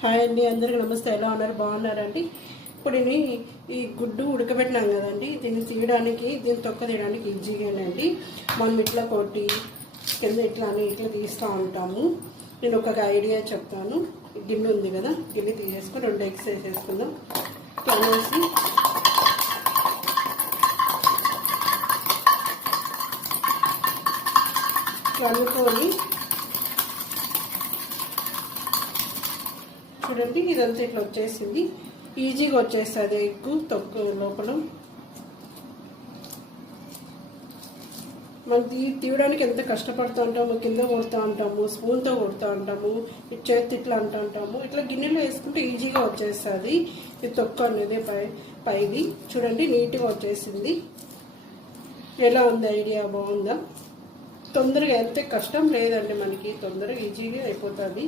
Hi అండి, అందరికీ నమస్తే. ఎలా ఉన్నారు? బాగున్నారండి. ఇప్పుడు ఇది ఈ గుడ్డు ఉడకబెట్టినాం కదండి, దీన్ని తీయడానికి, దీన్ని తొక్క తీయడానికి ఈజీగానండి. మనం ఇట్లా కొట్టి కింద ఇట్లా తీస్తూ ఉంటాము. నేను ఒక ఐడియా చెప్తాను. గిన్నె ఉంది కదా, గిన్నె తీసేసుకొని 2 ఎగ్స్ వేసేసుకుందాం. ఇట్లా వేసి అనుకొని చూడండి, ఇదంతా ఇట్లా వచ్చేసింది. ఈజీగా వచ్చేస్తుంది ఎగ్గు తొక్కు లోపల. మనం తీయడానికి ఎంత కష్టపడుతూ ఉంటాము, కింద కొడుతూ ఉంటాము, స్పూన్తో కొడుతూ ఉంటాము, చేతి ఇట్లా అంటూ ఉంటాము. ఇట్లా గిన్నెలో వేసుకుంటే ఈజీగా వచ్చేస్తుంది. ఇది తొక్కు అనేది పైది చూడండి, నీట్గా వచ్చేసింది. ఎలా ఉంది ఐడియా? బాగుందా? తొందరగా ఎంత కష్టం లేదండి, మనకి తొందరగా ఈజీగా అయిపోతుంది.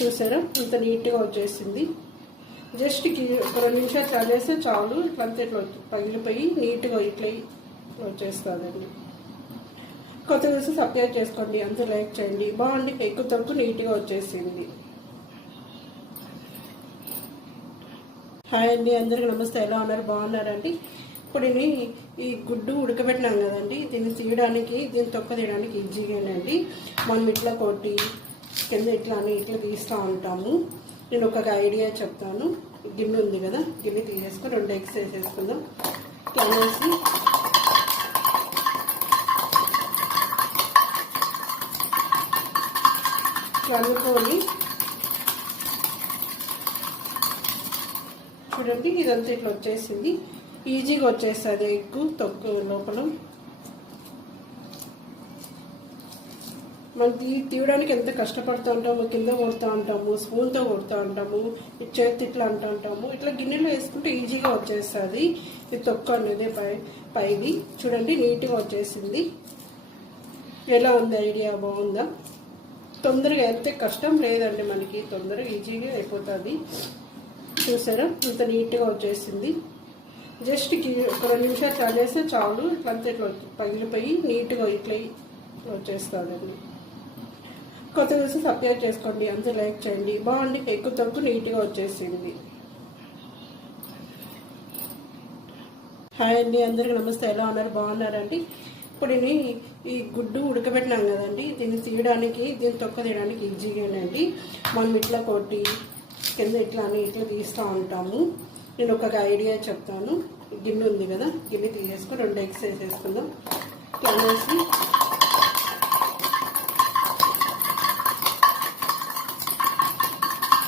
చూసారా, ఇంత నీట్గా వచ్చేసింది. జస్ట్ ఒక 2 నిమిషాలు చల్లేస్తే చాలు. ఇట్లంతా ఇట్లా పగిలిపోయి నీట్గా ఇట్లా వచ్చేస్తుందండి. కొత్త చూసి సబ్స్క్రైబ్ చేసుకోండి, అంతా లైక్ చేయండి. బాగుంది, ఎక్కువ తక్కువ నీట్గా వచ్చేసింది. హాయ్ అండి, అందరికీ నమస్తే. ఎలా ఉన్నారు? బాగున్నారండి. ఇప్పుడు ఇది ఈ గుడ్డు ఉడకబెట్టినాం కదండి, దీన్ని తీయడానికి, దీన్ని తొక్క తీయడానికి ఈజీగానండి. మనం ఇట్లా కొట్టి కింద ఇట్లా తీస్తూ ఉంటాము. నేను ఒక ఐడియా చెప్తాను. గిన్నె ఉంది కదా, గిన్నె తీసేసుకొని 2 ఎగ్స్ వేసేసుకుందాం. ఇట్లా వేసి అనుకొని చూడండి, ఇదంతా ఇట్లా వచ్చేసింది. ఈజీగా వచ్చేస్తుంది ఎగ్గు తొక్కు లోపల. మనం తీయడానికి ఎంత కష్టపడుతూ ఉంటాము, కింద కొడుతూ ఉంటాము, స్పూన్తో కొడుతూ ఉంటాము, చేతి ఇట్లా అంటూ ఉంటాము. ఇట్లా గిన్నెలో వేసుకుంటే ఈజీగా వచ్చేస్తుంది. ఇది తొక్కు అనేది పైది చూడండి, నీట్గా వచ్చేసింది. ఎలా ఉంది ఐడియా? బాగుందా? తొందరగా ఎంత కష్టం లేదండి, మనకి తొందరగా ఈజీగా అయిపోతుంది. చూసారా, ఇంత నీట్గా వచ్చేసింది. జస్ట్ ఒక 2 నిమిషాలు చల్లేస్తే చాలు. ఇట్లంతా ఇట్లా పగిలిపోయి నీట్గా ఇట్లా వచ్చేస్తుందండి. కొత్త చూసి సబ్స్క్రైబ్ చేసుకోండి, అంతా లైక్ చేయండి. బాగుంది, ఎక్కువ తక్కువ నీట్గా వచ్చేసింది. హాయ్ అండి, అందరికీ నమస్తే. ఎలా ఉన్నారు? బాగున్నారండి. ఇప్పుడు ఇది ఈ గుడ్డు ఉడకబెట్టినాం కదండి, దీన్ని తీయడానికి, దీన్ని తొక్క తీయడానికి ఈజీగానండి. మనం ఇట్లా కొట్టి కింద ఇట్లా తీస్తూ ఉంటాము. నేను ఒక ఐడియా చెప్తాను. గిన్నె ఉంది కదా, గిన్నె తీసేసుకొని 2 ఎగ్స్ వేసేసుకుందాం. ఇట్లా వేసి